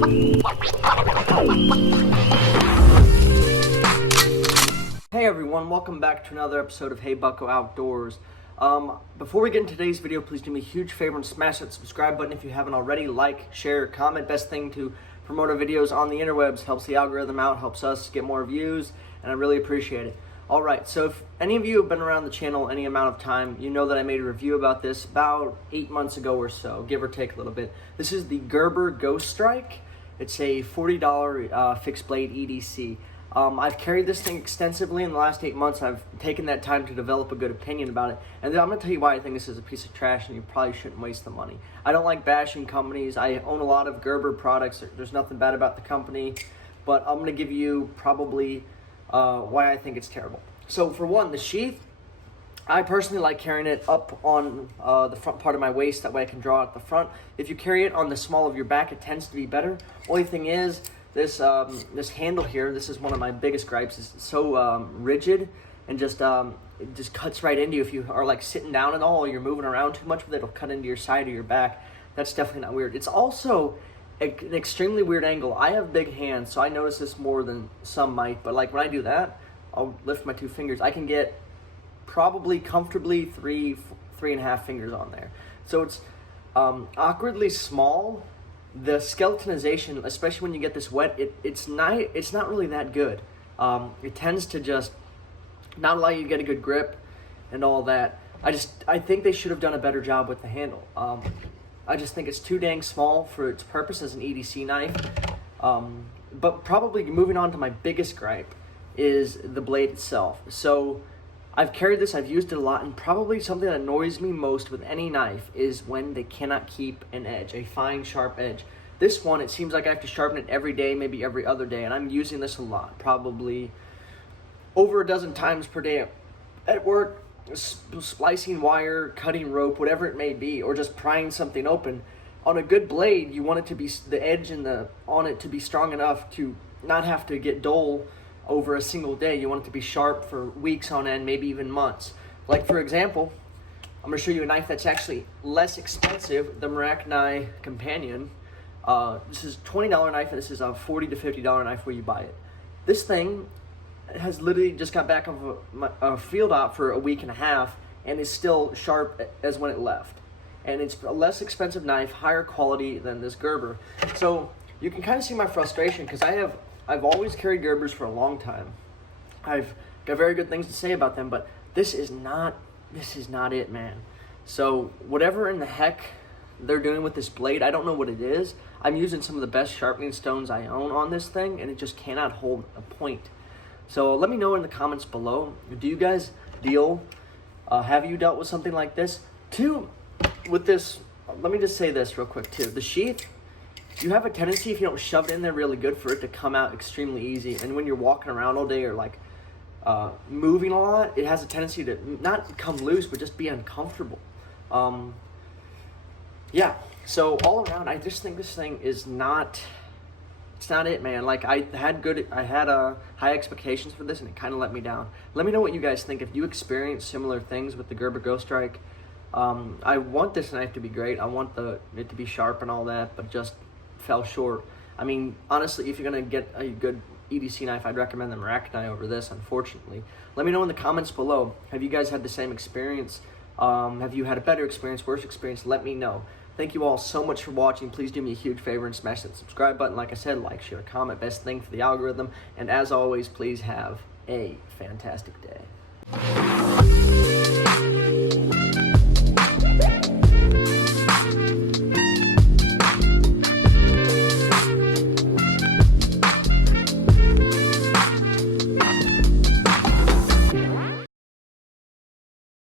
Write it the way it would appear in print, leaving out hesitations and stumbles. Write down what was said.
Hey everyone, welcome back to another episode of Hey Bucko Outdoors. Before we get into today's video, please do me a huge favor and smash that subscribe button if you haven't already. Like, share, comment. Best thing to promote our videos on the interwebs. Helps the algorithm out, helps us get more views, and I really appreciate it. Alright, so if any of you have been around the channel any amount of time, you know that I made a review about this about 8 months ago or so, give or take a little bit. This is the Gerber GHOSTSTRIKE. It's a $40 fixed blade EDC. I've carried this thing extensively in the last 8 months. I've taken that time to develop a good opinion about it. And then I'm going to tell you why I think this is a piece of trash and you probably shouldn't waste the money. I don't like bashing companies. I own a lot of Gerber products. There's nothing bad about the company. But I'm going to give you probably why I think it's terrible. So for one, the sheath, I personally like carrying it up on the front part of my waist. That way I can draw out the front. If you carry it on the small of your back, it tends to be better. Only thing is, this handle here, this is one of my biggest gripes, is so rigid and just it just cuts right into you. If you are like sitting down at all, or you're moving around too much with it, it'll cut into your side or your back. That's definitely not weird. It's also an extremely weird angle. I have big hands, so I notice this more than some might, but like when I do that, I'll lift my 2 fingers. I can get probably comfortably three and a half fingers on there. So it's awkwardly small. The skeletonization, especially when you get this wet, it's not really that good. It tends to just not allow you to get a good grip and all that. I think they should have done a better job with the handle. I just think it's too dang small for its purpose as an EDC knife. But probably moving on to my biggest gripe is the blade itself. So I've carried this, I've used it a lot, and probably something that annoys me most with any knife is when they cannot keep an edge, a fine, sharp edge. This one, it seems like I have to sharpen it every day, maybe every other day, and I'm using this a lot, probably over a dozen times per day at work, splicing wire, cutting rope, whatever it may be, or just prying something open. On a good blade, you want it to be, the edge on it to be strong enough to not have to get dull over a single day. You want it to be sharp for weeks on end, maybe even months. Like for example, I'm going to show you a knife that's actually less expensive, the Maracni Companion. This is a $20 knife, and this is a $40 to $50 knife where you buy it. This thing has literally just got back of a field op for a week and a half and is still sharp as when it left. And it's a less expensive knife, higher quality than this Gerber. So you can kind of see my frustration because I've always carried Gerbers for a long time. I've got very good things to say about them, but this is not it, man. So whatever in the heck they're doing with this blade, I don't know what it is. I'm using some of the best sharpening stones I own on this thing, and it just cannot hold a point. So let me know in the comments below. Do you guys have you dealt with something like this? With this, let me just say this real quick too. The sheath, you have a tendency, if you don't shove it in there really good, for it to come out extremely easy. And when you're walking around all day or like moving a lot, it has a tendency to not come loose, but just be uncomfortable. Yeah, so all around, I just think this thing is not, it's not it, man. Like I had high expectations for this and it kind of let me down. Let me know what you guys think. If you experience similar things with the Gerber GHOSTSTRIKE, I want this knife to be great. I want it to be sharp and all that, but just fell short. I mean, honestly, if you're gonna get a good EDC knife, I'd recommend the Maracni over this, unfortunately. Let me know in the comments below. Have you guys had the same experience? Have you had a better experience, worse experience? Let me know. Thank you all so much for watching. Please do me a huge favor and smash that subscribe button. Like I said, like, share, comment, best thing for the algorithm. And as always, please have a fantastic day.